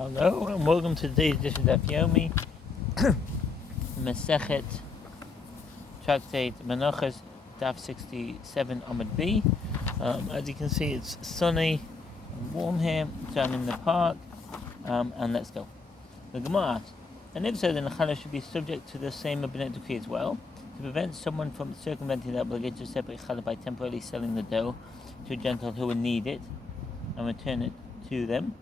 Hello and welcome to today's edition of Daf Yomi, Masechet, Tractate Menachot Daf 67 Amud B. As you can see, it's sunny and warm here, so I'm in the park, and let's go. The Gemara asks, and if so, then the Chadash should be subject to the same Rabbinic decree as well, to prevent someone from circumventing the obligation to separate Challah by temporarily selling the dough to a Gentile who would knead it and return it to them.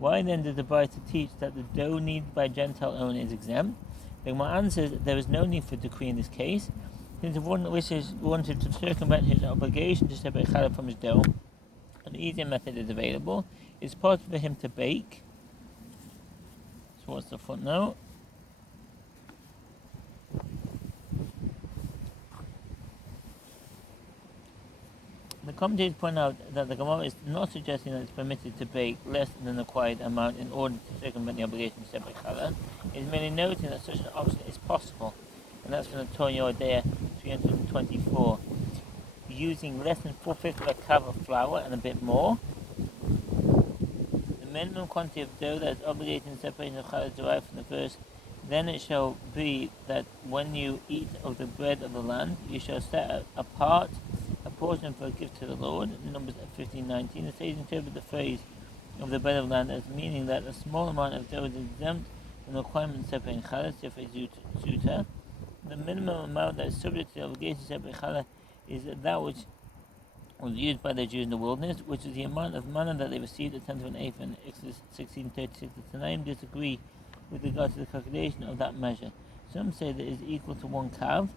Why then did the Bible teach that the dough kneaded by a Gentile owner is exempt? The Gemara answers that there is no need for decree in this case, since if one wanted to circumvent his obligation to separate Challah from his dough, an easier method is available. It's possible for him to bake. So what's the footnote? The commentators point out that the Gemara is not suggesting that it's permitted to bake less than the required amount in order to circumvent the obligation to separate Challah. It is merely noting that such an option is possible, and that's from the Torah Yodea 324. Using less than 4/5 of a cup of flour and a bit more. The minimum quantity of dough that is obligated in separating the Challah is derived from the verse, then it shall be that when you eat of the bread of the land, you shall set apart a portion for a gift to the Lord. Numbers 15:19. The sages interpret the phrase of the bread of land as meaning that a small amount of dough is exempt from the requirement of separating Challah, Suta. The minimum amount that is subject to the obligation to separate Challah is that which was used by the Jews in the wilderness, which is the amount of manna that they received at 10 to an eighth in Exodus 16:36. The Tanaim disagree with regard to the calculation of that measure. Some say that it is equal to 1 kav,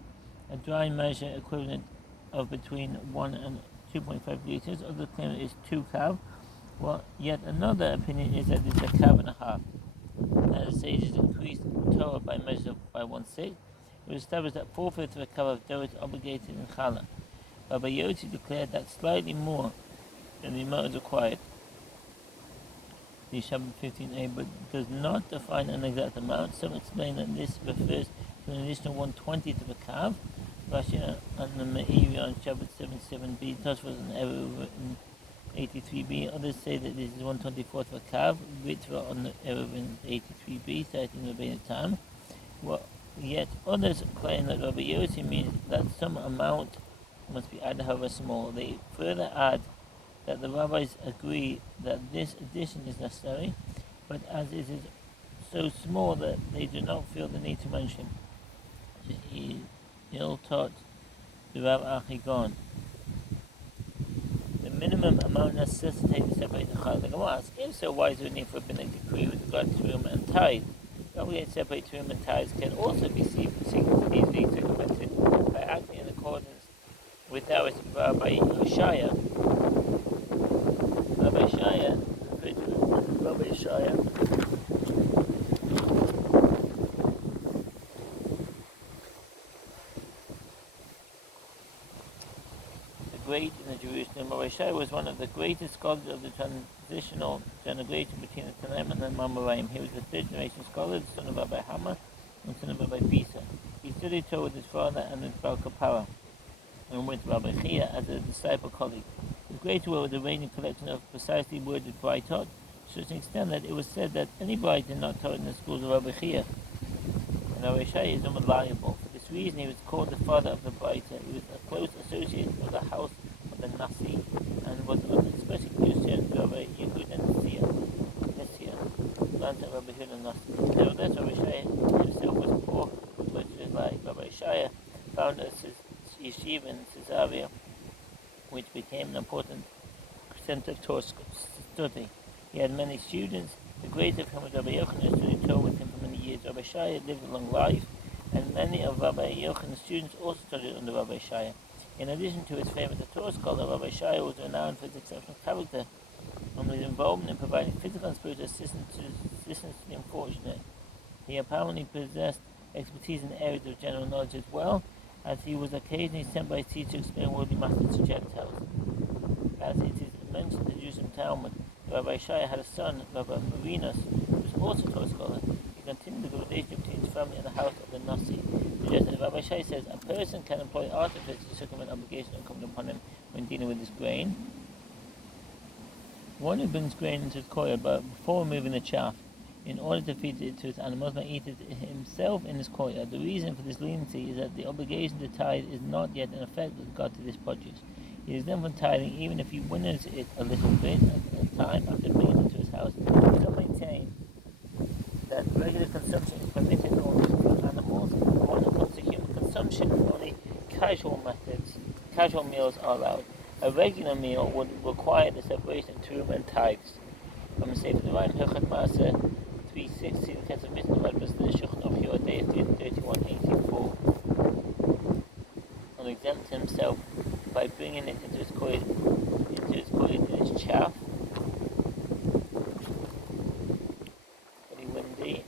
a dry measure equivalent of between 1 and 2.5 liters. Others claim it is 2 kav. Well, yet another opinion is that it's a kav and a half. As the sages increased Torah by measure by 1/6, it was established that 4/5 of a kav of dough is obligated in Challah. Rabbi Yossi declared that slightly more than the amount is required. The Shabbat 15a, but does not define an exact amount. Some explain that this refers to an additional 1/20th of a kav. Rashi and the Meiri on Shabbat 77b, Tosfos and Erev in 83b. Others say that this is 1/24th of a kav. Ritva on the Erev in 83b, citing the Rabbinic time. Well, yet others claim that Rabbi Yossi means that some amount must be added, however small. They further add that the rabbis agree that this addition is necessary, but as it is so small that they do not feel the need to mention. Ill-taught the Rav Achigon. The minimum amount necessitated to separate the Challah. The Gemara asks, if so, why is there a need for a Rabbinic decree with regard to Terumah and tithes? The obligation to separate Terumah and tithes can also be easily circumvented by acting in accordance with that which Rabbi Shaya, great in the Jerusalem. Rabbi Shaya was one of the greatest scholars of the transitional generation between the Tanaim and the Mamoraim. He was the third generation scholar, the son of Rabbi Hama and son of Rabbi Bisa. He studied Torah with his father and with Baal Kapara, and went to Rabbi Chia as a disciple colleague. His great work was a ranging collection of precisely worded Braitot, to such an extent that it was said that any Brait did not taught in the schools of Rabbi Chia. And Rabbi Shaya is unreliable. For this reason, he was called the father of the Braita. He was a close associate of the house of the Nasi, and was on especially close terms with Rabbi Yehud and Nissia, land of Rabbi Yehud and Nasi. Nevertheless, Rabbi Shaya himself was poor, which was like Rabbi Shaya founded a yeshiva in Caesarea, which became an important center of Torah study. He had many students, the greatest of whom was Rabbi Yochanan, studied Torah with him for many years. Rabbi Shaya lived a long life, and many of Rabbi Yochanan's students also studied under Rabbi Shaya. In addition to his fame as a Torah scholar, Rabbi Shaya was renowned for his exceptional character and his involvement in providing physical and spiritual assistance to the unfortunate. He apparently possessed expertise in areas of general knowledge as well, as he was occasionally sent by his teacher to explain worldly matters to Gentiles. As it is mentioned in the Jerusalem Talmud, Rabbi Shaya had a son, Rabbi Marinos, who was also a Torah scholar. He continued the good relationship between his family and the house of the Nasi. Suggested Rabbi Shaya says a person can employ artifice to circumvent obligations incumbent upon him when dealing with his grain. One who brings grain into his coil, but before removing the chaff, in order to feed it to his animals, may eat it himself in his courtyard. The reason for this leniency is that the obligation to tithe is not yet in effect with regard to this produce. He is exempt from tithing even if he winnows it a little bit at a time after bringing it to his house. He will maintain that regular consumption is permitted only for animals, and when it comes to human consumption, only casual meals are allowed. A regular meal would require the separation of Terumah and tithes. From the Sefer Divine, Hilchot Maaseh 360, the case of Mishnah about the Shulchan Aruch Day 3184. And exempt himself by bringing it into his kohen in his chaff. Very windy.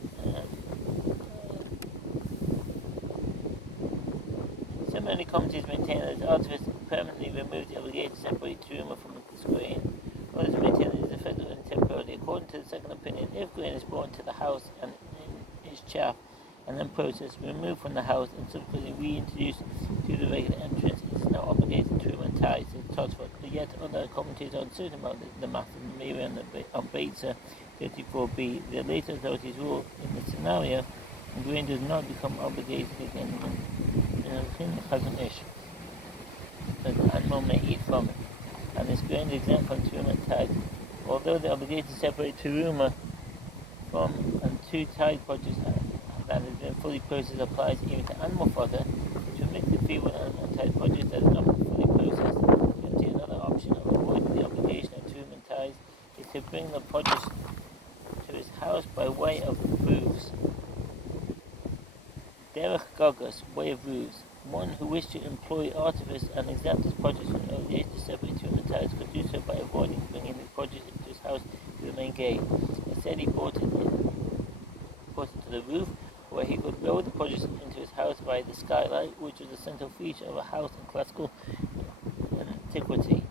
Similarly, commentators maintain that the artifice permanently removed the obligation to separate Terumah from the grain. Others maintain that it is effective only temporarily. According to the second opinion, if grain is brought into the house and in its chaff and then processed, removed from the house and subsequently reintroduced through the regular entrance, it is now obligated to Terumah and tithes, says Tosfot. But yet other commentators are uncertain about the matter, maybe on Beitza 34b. The later authorities rule in the scenario, and grain does not become obligated again in the Chazon Ish, but the animal may eat from it, and this grain is exempt from Terumah and tithes. Although the obligation to separate Terumah from and to tithe produce that has been fully processed applies even to animal fodder, which permits the feed with animal tithe produce that is not fully processed. Another option of avoiding the obligation of Terumah and tithes is to bring the produce to his house by way of roofs. Derech Gogus, way of roofs. One who wished to employ artifice and exempt his produce from the obligation to separate Terumah and tithes could do so by avoiding bringing the produce into his house through the main gate. Instead, he brought it to the roof, where he could lower the produce into his house by the skylight, which was a central feature of a house in classical antiquity.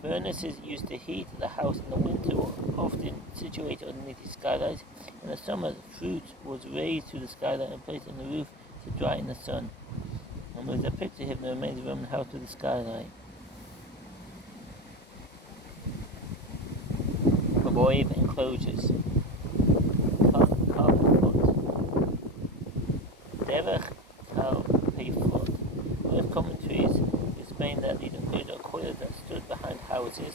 Furnaces used to heat the house in the winter were often situated underneath the skylight. In the summer, fruit was raised to the skylight and placed on the roof to dry in the sun. And there is a picture here of the remains of a Roman house with the skylight. Wave enclosures. Carpet foot. Derech foot. One of commentaries explained that these enclosures are coils that stood behind houses,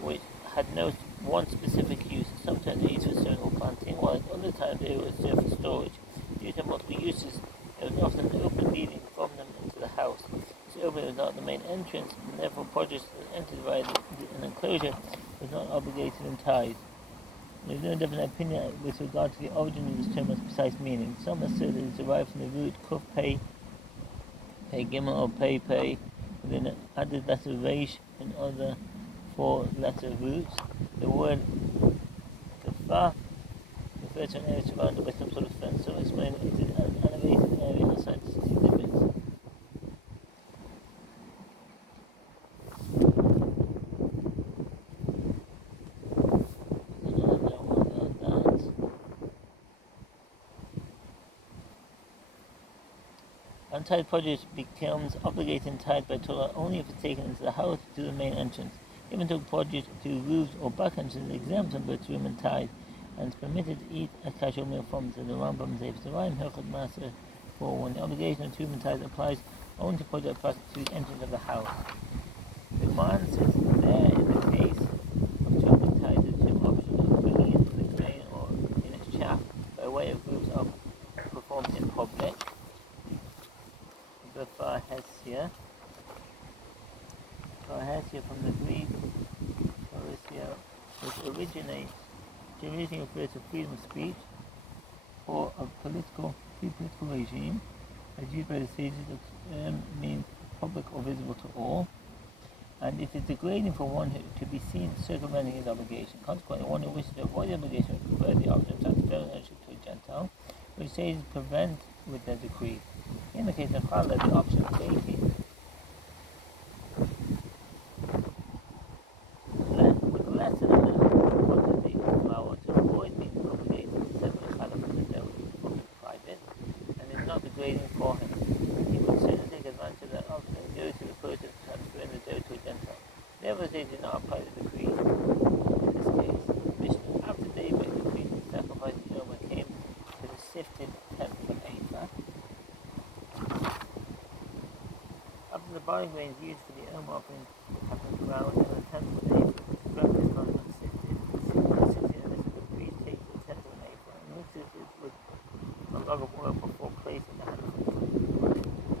which had no one specific use. Sometimes they were used for sowing or planting, while at other times they were served for storage. Due to multiple uses, there was often an open leading from them into the house. This opening was not the main entrance, and therefore produce that entered by an enclosure was not obligated in tithe. There is no definite opinion with regard to the origin of this term and its precise meaning. Some assert that it is derived from the root kuf pei gimel or pei, with an added letter reish and other four-letter roots. The word kafah refers to an area surrounded by some sort of fence, so explain it is an elevated area assigned to city limits. Untithed produce becomes obligated in tithe by Torah only if it's taken into the house through the main entrance. Even though produce through roofs or back entrances is exempt from both Terumah and tithe, and is permitted to eat a casual meal from it. The Rambam Zev Zerayim Hilchot Maaseh 4:1. The obligation of Terumah and tithe applies only to produce that passes through the entrance of the house. The Gemara says there in the case of Terumah and tithe, the two options of bringing it to the grain or in its chaff by way of roofs are performed in public. Hesia from the Greek which originating refers to freedom of speech or a free political regime, as used by the sages. The term means public or visible to all, and it is degrading for one to be seen circumventing his obligation. Consequently, one who wishes to avoid the obligation would prefer the option of transferring ownership to a Gentile, which sages prevent with their decree. In the case of Challah, the option of dating with less than a minimum quantity of flour to avoid being obligated to separate Challah from the dough from private, and is not degrading for him. He would certainly take advantage of that option and go through the process of transferring the dough to a Gentile. Therefore, they did not apply the decree in this case. Mishnah, after daybreak, the priest would sacrifice the barley grains used for the Omer offering have been ground, and the tenth of an ephah, which ground is not unsifted. Unsifted, and this is the priest takes the tenth of an ephah and mixes it with a log of oil before placing the handful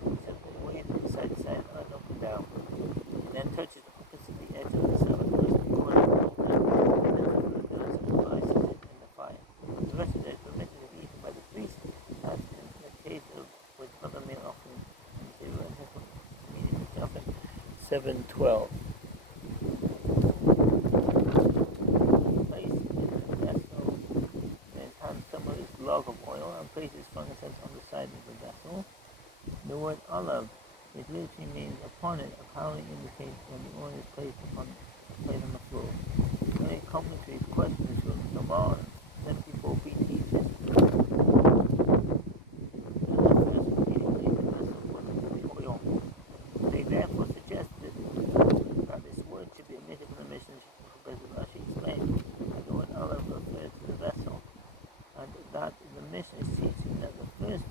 except the way side to side and up and down. He then touches the opposite the edge of the salad first before the altar, and then goes and slices it in the fire. The rest of it is permitted to be eaten by the priest, as in the case of with other meal offerings. 7:12. Place in the vessel, then hand some of this log of oil and place his frankincense on the side of the vessel. The word olive, it literally means upon it, apparently indicates when the oil is placed on the floor. Many commentary questions from Gemara 74b teaches they therefore suggested that this word should be omitted from the mission. Rashi explained that the word olive refers to the vessel, and that the mission is teaching that first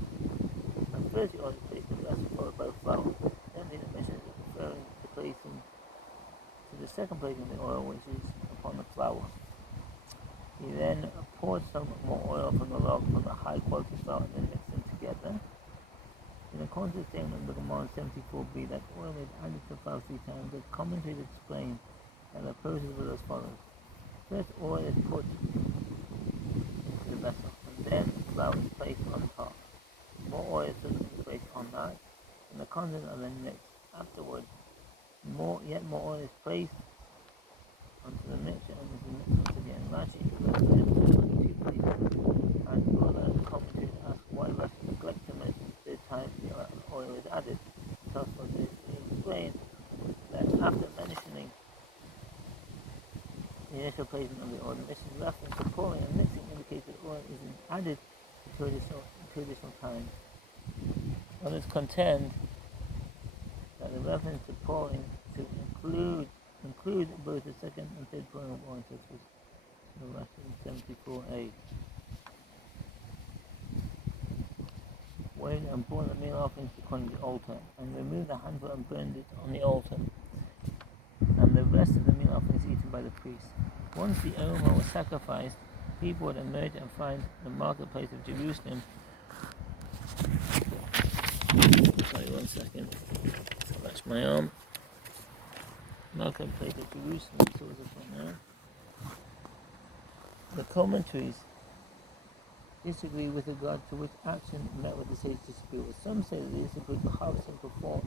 the oil is placed in the vessel followed by flour. Then the mission is referring to placing to the second placing of the oil, which is upon the flour. He then poured some more oil from the log from the high quality flour and then mixed them together. In accordance with the statement of the Gemara 74b that oil is added to flour 3 times, the commentators explain that the process was as follows. First, oil is put into the vessel, and then flour is placed on top. More oil is placed on that, and the contents are then mixed. Afterwards, yet more oil is placed onto the mixture and is mixed once again. Rashi refers to 2 places, and other commentators ask why Rashi neglects to mention the time the oil is added. Thus, it explains that after mentioning the initial placement of the oil, the mission reference to pouring and mixing indicates that oil is added to additional time. Others contend that the reference to pouring should include both the second and third pouring of oil, such as the Rashi 74a. Weigh and pour the meal offerings upon the altar, and remove the handful and burn it on the altar, and the rest of the meal offering is eaten by the priest. Once the Omer was sacrificed, people would emerge and find the marketplace of Jerusalem. Sorry, 1 second. Scratch my arm. Marketplace of Jerusalem. So what's it now? The commentaries disagree with regard to which action met with the sage dispute. Some say that this includes the harvesting performed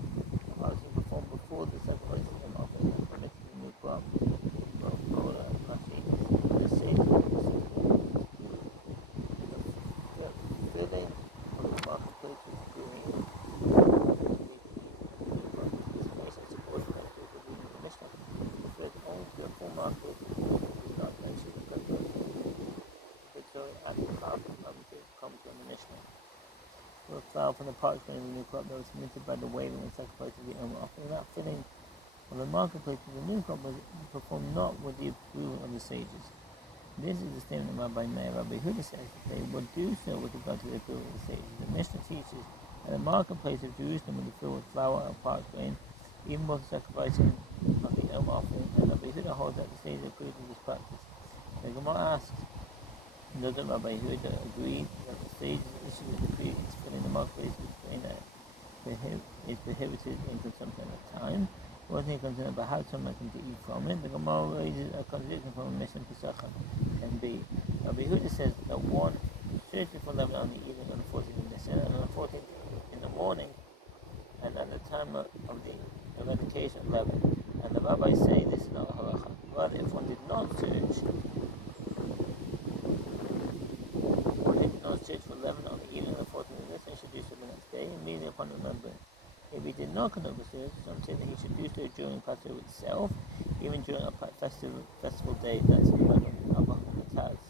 before the sacrifice and offering and permitted the new crop. Both Kohen and Halakhic, the sage dispute. The filling of the marketplace with grain. This information supports the benefit of reading the Mishnah. It refers only to the full market, which is not mentioned in the come from the Mishnah. The flour from the parched grain of the new crop that was submitted by the waving and sacrifice of the Omer offering. That filling of the marketplace of the new crop was performed not with the approval of the sages. This is the statement of Rabbi Meir. Rabbi Huda says that they would do so with regard to the approval of the sages. The Mishnah teaches that the marketplace of Jerusalem would be filled with flour and parched grain, even before the sacrificing of the Omer offering. And Rabbi Huda holds that the sages approved of this practice. The Gemara asks, doesn't Rabbi Huda agree that the sages issued a decree filling the marketplace with grain that is prohibited in consumption at the time? Wasn't he concerned about how someone can eat from it? The Gemara raises a contradiction from a Mishnah Pesachim and B. Rabbi Huda says that one searches for leaven on the evening on the 14th of Nisan and on the 14th in the morning and at the time of the eradication of leaven. And the rabbis say this is not a halacha. Rather, if one did not search for leaven on the evening of the 14th of Nisan, he should do so the next day, immediately upon remembering. If he did not conduct the search, some say that he should do so during Passover itself, even during a festival day, that is the tithes.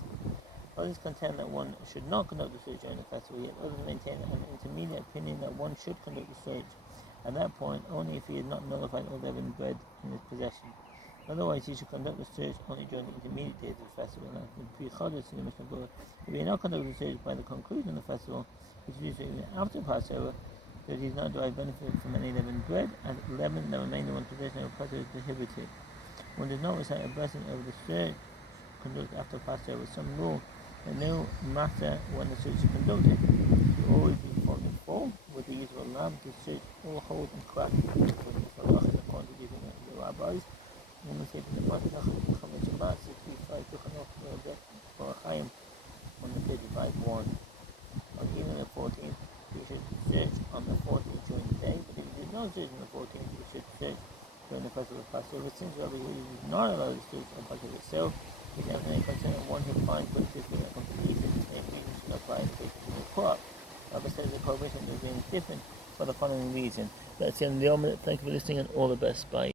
Others contend that one should not conduct the search during the festival, yet others maintain an intermediate opinion that one should conduct the search at that point only if he has not nullified all leavened bread in his possession. Otherwise, he should conduct the search only during the intermediate days of the festival. Now, in pre-Chadash, in the Mishnah, if he did not conduct the search by the conclusion of the festival, he should do so even after Passover, that he does not derive benefit from any leavened bread, and leaven that remained in one possession of Passover is prohibited. One does not recite a blessing over the search conducted after Passover with some rule that no matter when the search is conducted, it should always be performed in full with the use of a lamp to search all holes and cracks. According to the rabbis, when we say that the Passover on the 35-1. On even the 14th, you should search on the 14th during the day, but if you did not search on the 14th, you should search during the festival of Passover. Since Rabbi Yehuda is not allowed to search on Passover itself, he has any concern of one who finds witnesses when it comes to eating, the same reason should not apply in the case of the crop. Rabbi says the prohibition is being different for the following reason. That's the end of the Omer. Thank you for listening and all the best. Bye.